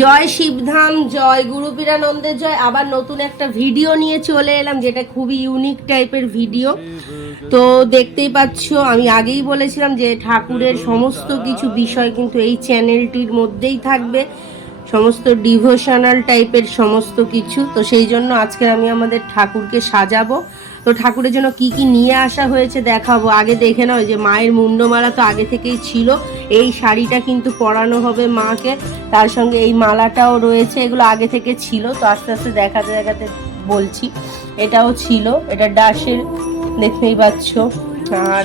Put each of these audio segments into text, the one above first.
জয় শিবধাম, জয় গুরু পীরানন্দের জয়। আবার নতুন একটা ভিডিও নিয়ে চলে এলাম, যেটা খুবই ইউনিক টাইপের ভিডিও। তো দেখতেই পাচ্ছ, আমি আগেই বলেছিলাম যে ঠাকুরের সমস্ত কিছু বিষয় কিন্তু এই চ্যানেলটির মধ্যেই থাকবে। সমস্ত ডিভোশনাল টাইপের সমস্ত কিছু। তো সেই জন্য আজকে আমি আমাদের ঠাকুরকে সাজাবো। তো ঠাকুরের জন্য কি কি নিয়ে আসা হয়েছে দেখাবো। আগে দেখে নাও যে মায়ের মুন্ডমালা তো আগে থেকেই ছিল। এই শাড়িটা কিন্তু পরানো হবে মাকে। তার সঙ্গে এই মালাটাও রয়েছে, এগুলো আগে থেকে ছিল। তো আস্তে আস্তে দেখাতে দেখাতে বলছি, এটাও ছিল। এটা ডাসের দেখতেই পাচ্ছ। আর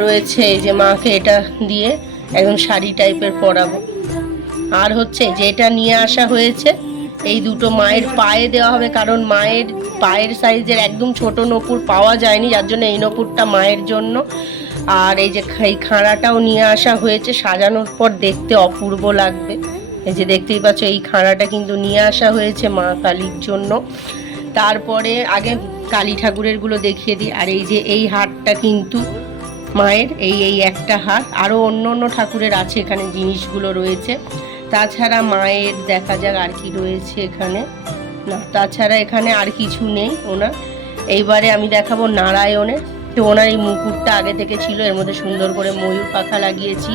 রয়েছে এই যে মাকে এটা দিয়ে একদম শাড়ি টাইপের পরাবো। আর হচ্ছে, যেটা নিয়ে আসা হয়েছে এই দুটো মায়ের পায়ে দেওয়া হবে, কারণ মায়ের পায়ের সাইজের একদম ছোট নপুর পাওয়া যায়নি, যার জন্য এই নপুরটা মায়ের জন্য। আর এই যে এই খাঁড়াটাও নিয়ে আসা হয়েছে, সাজানোর পর দেখতে অপূর্ব লাগবে। এই যে দেখতেই পাচ্ছ, এই খাঁড়াটা কিন্তু নিয়ে আসা হয়েছে মা কালীর জন্য। তারপরে আগে কালী ঠাকুরেরগুলো দেখিয়ে দিই। আর এই যে এই হারটা কিন্তু মায়ের, এই এই একটা হার। আরও অন্য অন্য ঠাকুরের আছে এখানে জিনিসগুলো রয়েছে। তাছাড়া মায়ের দেখা যাক আর কি রয়েছে এখানে। না, তাছাড়া এখানে আর কিছু নেই ওনার। এইবারে আমি দেখাবো নারায়ণের। তো ওনার এই মুকুটটা আগে থেকে ছিল, এর মধ্যে সুন্দর করে ময়ূর পাখা লাগিয়েছি।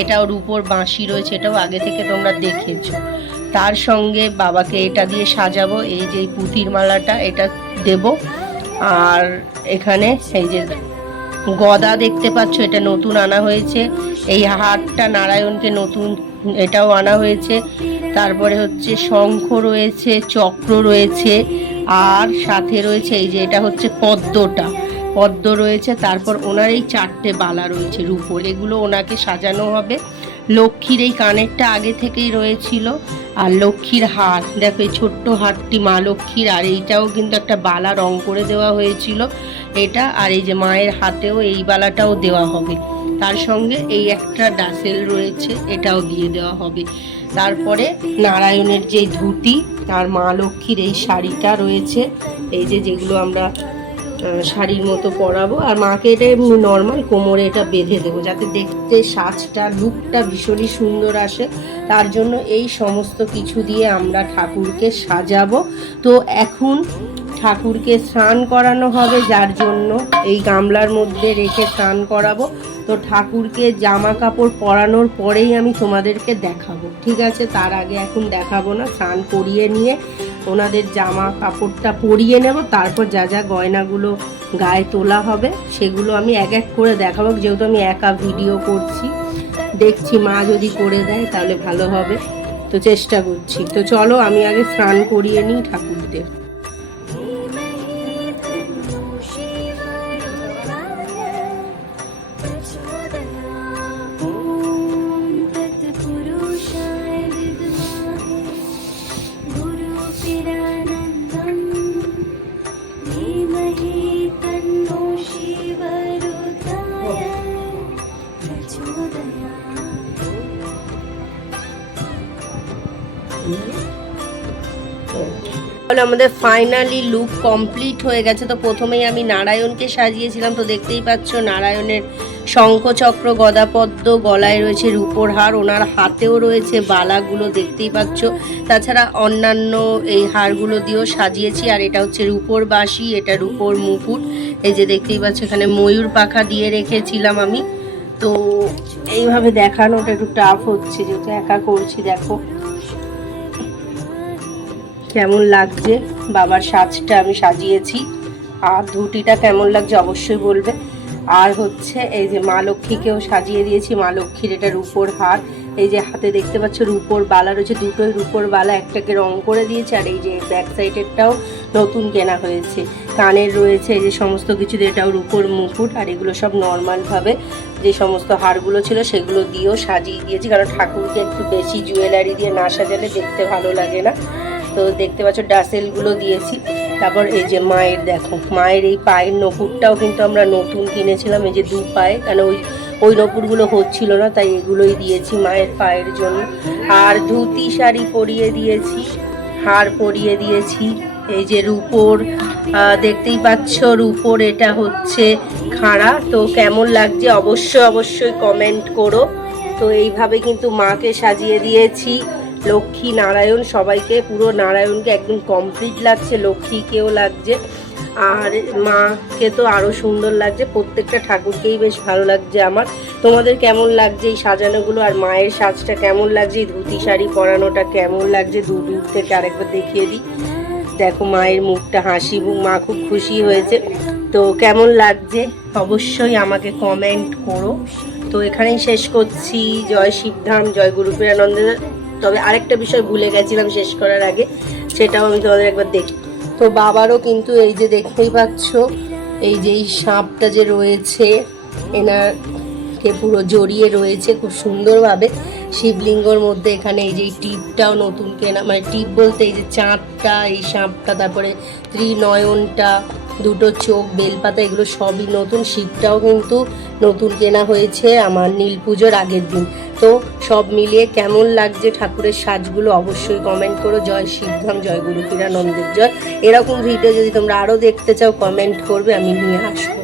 এটাও রূপোর বাঁশি রয়েছে, এটাও আগে থেকে তোমরা দেখেছ। তার সঙ্গে বাবাকে এটা দিয়ে সাজাবো, এই যে পুঁতির মালাটা এটা দেব। আর এখানে সেই যে গদা দেখতে পাচ্ছ, এটা নতুন আনা হয়েছে। এই হারটা নারায়ণকে নতুন এটাও আনা হয়েছে। তারপরে হচ্ছে শঙ্খ রয়েছে, চক্র রয়েছে, আর সাথে রয়েছে এই যে এটা হচ্ছে পদ্মটা। পদ্ম রয়েছে, তারপর ওনার এই চারটে বালা রয়েছে, রূপোর। এগুলো ওনাকে সাজানো হবে। লক্ষ্মীর এই কানেরটা আগে থেকেই রয়েছিল, আর লক্ষ্মীর হার। দেখো, এই ছোট্ট হারটি মা লক্ষ্মীর, আর এইটাও কিন্তু একটা বালা রং করে দেওয়া হয়েছিল। এটা আর এই যে মায়ের হাতেও এই বালাটাও দেওয়া হবে। তার সঙ্গে এই একটা ডাসেল রয়েছে, এটাও দিয়ে দেওয়া হবে। তারপরে নারায়ণের যে ধুতি আর মা লক্ষ্মীর এই শাড়িটা রয়েছে। এই যে যেগুলো আমরা শাড়ির মতো পরাবো। আর মাকে এটা নর্মাল কোমরে এটা বেঁধে দেবো, যাতে দেখতে সাজটা লুকটা ভীষণই সুন্দর আসে। তার জন্য এই সমস্ত কিছু দিয়ে আমরা ঠাকুরকে সাজাবো। তো এখন ঠাকুরকে স্নান করানো হবে, যার জন্য এই গামলার মধ্যে রেখে স্নান করাবো। তো ঠাকুরকে জামা কাপড় পরানোর পরেই আমি তোমাদেরকে দেখাবো, ঠিক আছে? তার আগে এখন দেখাবো না, স্নান করিয়ে নিয়ে ওনাদের জামা কাপড়টা পরিয়ে নেব, তারপর যা যা গয়নাগুলো গায়ে তোলা হবে, সেগুলো আমি এক এক করে দেখাবো, যেহেতু আমি একা ভিডিও করছি। দেখছি মা যদি করে দেয়, তাহলে ভালো হবে। তো চেষ্টা করছি। তো চলো, আমি আগে স্নান করিয়ে নিই ঠাকুরদের। তাহলে আমাদের ফাইনালি লুক কমপ্লিট হয়ে গেছে। তো প্রথমেই আমি নারায়ণকে সাজিয়েছিলাম। তো দেখতেই পাচ্ছ নারায়ণের শঙ্খচক্র, গদাপদ্ম, গলায় রয়েছে রূপোর হার, ওনার হাতেও রয়েছে বালাগুলো, দেখতেই পাচ্ছ। তাছাড়া অন্যান্য এই হারগুলো দিয়েও সাজিয়েছি, আর এটা হচ্ছে রূপোর বাঁশি, এটা রূপোর মুকুট। এই যে দেখতেই পাচ্ছ, এখানে ময়ূর পাখা দিয়ে রেখেছিলাম আমি। তো এইভাবে দেখানোটা একটু টাফ হচ্ছে, যেহেতু একা করছি, দেখো। কেমন লাগছে? বাবার সাজটা আমি সাজিয়েছি। আর ধুতিটা কেমন লাগছে অবশ্যই বলবে। আর হচ্ছে এই যে মা লক্ষ্মীকেও সাজিয়ে দিয়েছি। মা লক্ষ্মীর এটা রূপোর হার। এই যে হাতে দেখতে পাচ্ছ রূপোর বালা রয়েছে। দুটোই রূপোর বালা একটাকে রং করে দিয়েছে। আর এই যে ব্যাক সাইডেরটাও নতুন কেনা হয়েছে। কানের রয়েছে এই যে সমস্ত কিছু এটাও রূপোর মুকুট। আর এগুলো সব নর্মালভাবে যে সমস্ত হারগুলো ছিল সেগুলো দিয়েও সাজিয়ে দিয়েছি। কারণ ঠাকুরকে একটু বেশি জুয়েলারি দিয়ে না সাজালে দেখতে ভালো লাগে না। তো দেখতে পাচ্ছ, ডাসেলগুলো দিয়েছি। তারপর এই যে মায়ের দেখো, মায়ের এই পায়ের নপুরটাও কিন্তু আমরা নতুন কিনেছিলাম, এই যে দু পায়ে কারণ ওই ওই নপুরগুলো হচ্ছিল না, তাই এগুলোই দিয়েছি মায়ের পায়ের জন্য। আর ধুতি শাড়ি পরিয়ে দিয়েছি, হার পরিয়ে দিয়েছি, এই যে রূপোর দেখতেই পাচ্ছ রূপোর এটা হচ্ছে খাড়া। তো কেমন লাগছে অবশ্যই অবশ্যই কমেন্ট করো। তো এইভাবে কিন্তু মাকে সাজিয়ে দিয়েছি। লক্ষ্মী নারায়ণ, সবাইকে পুরো নারায়ণকে একদম কমপ্লিট লাগছে, লক্ষ্মীকেও লাগছে। আর মাকে তো আরও সুন্দর লাগছে, প্রত্যেকটা ঠাকুরকেই বেশ ভালো লাগছে আমার। তোমাদের কেমন লাগছে এই সাজানোগুলো? আর মায়ের সাজটা কেমন লাগছে? এই ধুতি শাড়ি পরানোটা কেমন লাগছে? দূর থেকে আরেকবার দেখিয়ে দিই। দেখো মায়ের মুখটা, হাসি মা খুব খুশি হয়েছে। তো কেমন লাগছে? অবশ্যই আমাকে কমেন্ট করো। তো এখানেই শেষ করছি। জয় শিবধাম, জয় গুরুপীরানন্দ। তবে আরেকটা বিষয় ভুলে গেছিলাম শেষ করার আগে, সেটাও আমি তোমাদের একবার দেখি, তো বাবারও কিন্তু এই যে দেখতেই পাচ্ছ, এই যে এই সাপটা যে রয়েছে এনারকে পুরো জড়িয়ে রয়েছে খুব সুন্দরভাবে। শিবলিঙ্গর মধ্যে এখানে এই যে টিপটাও নতুন কেনা মানে টিপ বলতে এই যে চাঁদটা, এই সাপটা, তারপরে ত্রিনয়নটা, দুটো চোখ, বেলপাতা, এগুলো সবই নতুন। শিবটাও কিন্তু নতুন কেনা হয়েছে আমার নীল পুজোর আগের দিন। তো সব মিলিয়ে কেমন লাগছে ঠাকুরের সাজগুলো অবশ্যই কমেন্ট করো। জয় শিবধাম, জয় গুরু নন্দের জয়। এরকম ভিডিও যদি তোমরা আরও দেখতে চাও কমেন্ট করবে, আমি নিয়ে আসব।